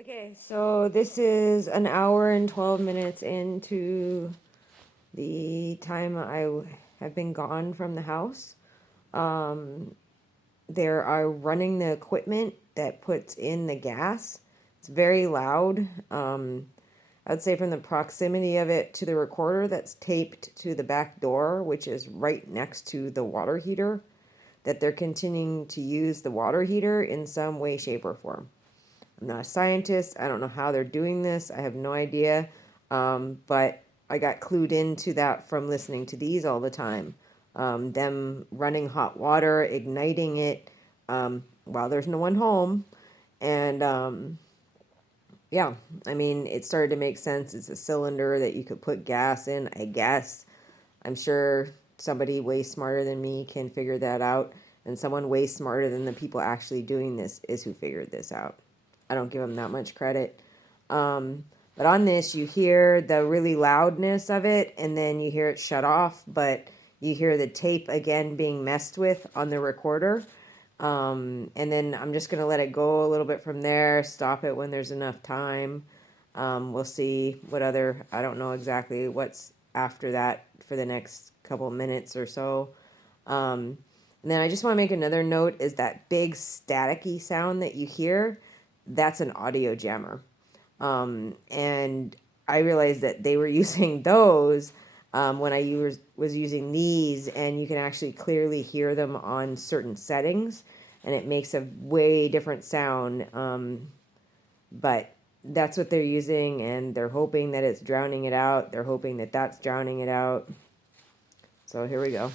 Okay, so this is an hour and 12 minutes into the time have been gone from the house. Um, there are running the equipment that puts in the gas. It's very loud. I'd say from the proximity of it to the recorder that's taped to the back door, which is right next to the water heater, that they're continuing to use the water heater in some way, shape, or form. I'm not a scientist. I don't know how they're doing this. I have no idea. But I got clued into that from listening to these all the time. Them running hot water, igniting it while there's no one home. And yeah, I mean, it started to make sense. It's a cylinder that you could put gas in, I guess. I'm sure somebody way smarter than me can figure that out. And someone way smarter than the people actually doing this is who figured this out. I don't give them that much credit. But on this, you hear the really loudness of it, and then you hear it shut off, but you hear the tape again being messed with on the recorder. And then I'm just going to let it go a little bit from there, stop it when there's enough time. We'll see what other, I don't know exactly what's after that for the next couple minutes or so. And then I just want to make another note is that big staticky sound that you hear, that's an audio jammer. And I realized that they were using those when was using these, and you can actually clearly hear them on certain settings, and it makes a way different sound. But that's what they're using, and they're hoping that it's drowning it out. They're hoping that that's drowning it out. So here we go.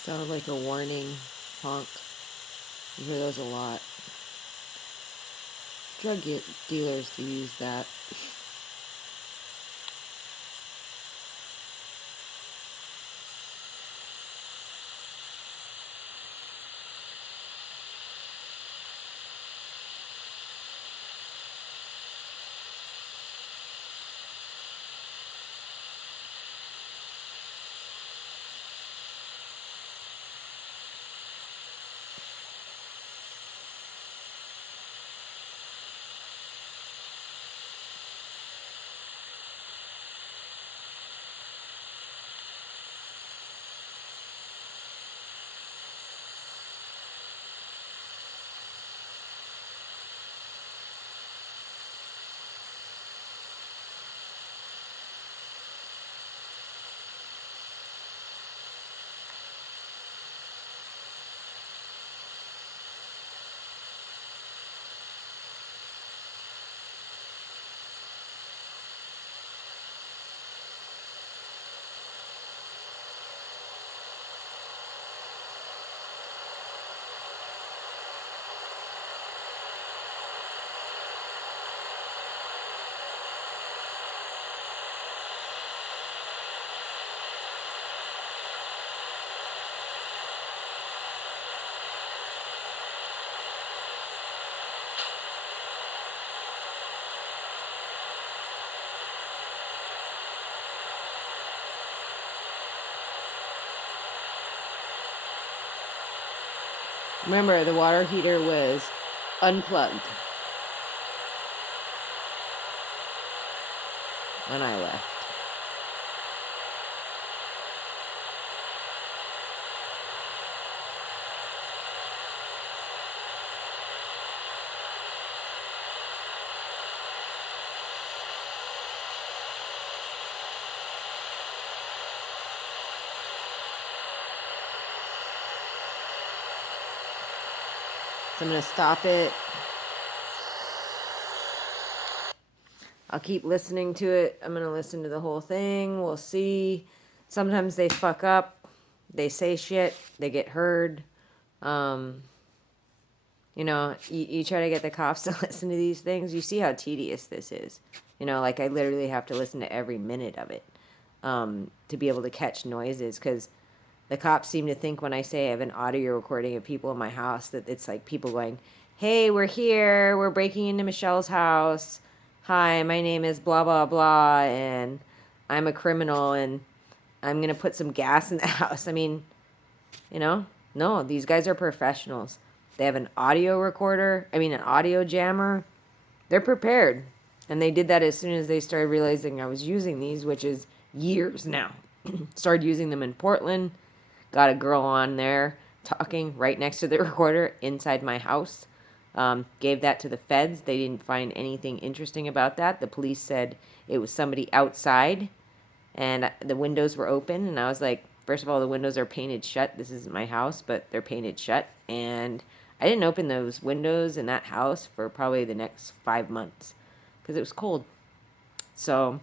Sound like a warning honk. You hear those a lot. Drug dealers do use that. Remember, the water heater was unplugged when I left. So I'm going to stop it. I'll keep listening to it. I'm going to listen to the whole thing. We'll see. Sometimes they fuck up. They say shit. They get heard. You know, you try to get the cops to listen to these things. You see how tedious this is. You know, like I literally have to listen to every minute of it to be able to catch noises, because the cops seem to think when I say I have an audio recording of people in my house that it's like people going, hey, we're here, we're breaking into Michelle's house. Hi, my name is blah, blah, blah, and I'm a criminal, and I'm going to put some gas in the house. I mean, you know, no, these guys are professionals. They have an audio recorder, an audio jammer. They're prepared. And they did that as soon as they started realizing I was using these, which is years now. Started using them in Portland. Got a girl on there talking right next to the recorder inside my house. Gave that to the feds. They didn't find anything interesting about that. The police said it was somebody outside and the windows were open. And I was like, first of all, the windows are painted shut. This isn't my house, but they're painted shut. And I didn't open those windows in that house for probably the next 5 months because it was cold. So,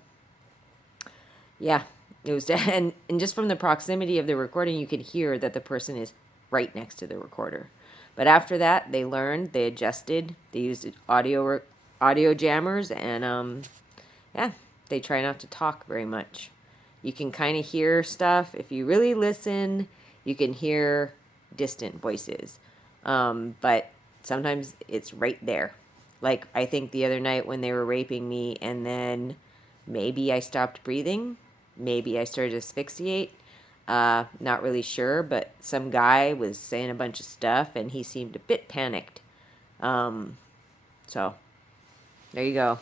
yeah, it was, and just from the proximity of the recording, you could hear that the person is right next to the recorder. But after that, they learned, they adjusted, they used audio jammers, and yeah, they try not to talk very much. You can kind of hear stuff if you really listen. You can hear distant voices, but sometimes it's right there. Like I think the other night when they were raping me, and then maybe I stopped breathing. Maybe I started to asphyxiate. Not really sure, but some guy was saying a bunch of stuff and he seemed a bit panicked. So, there you go.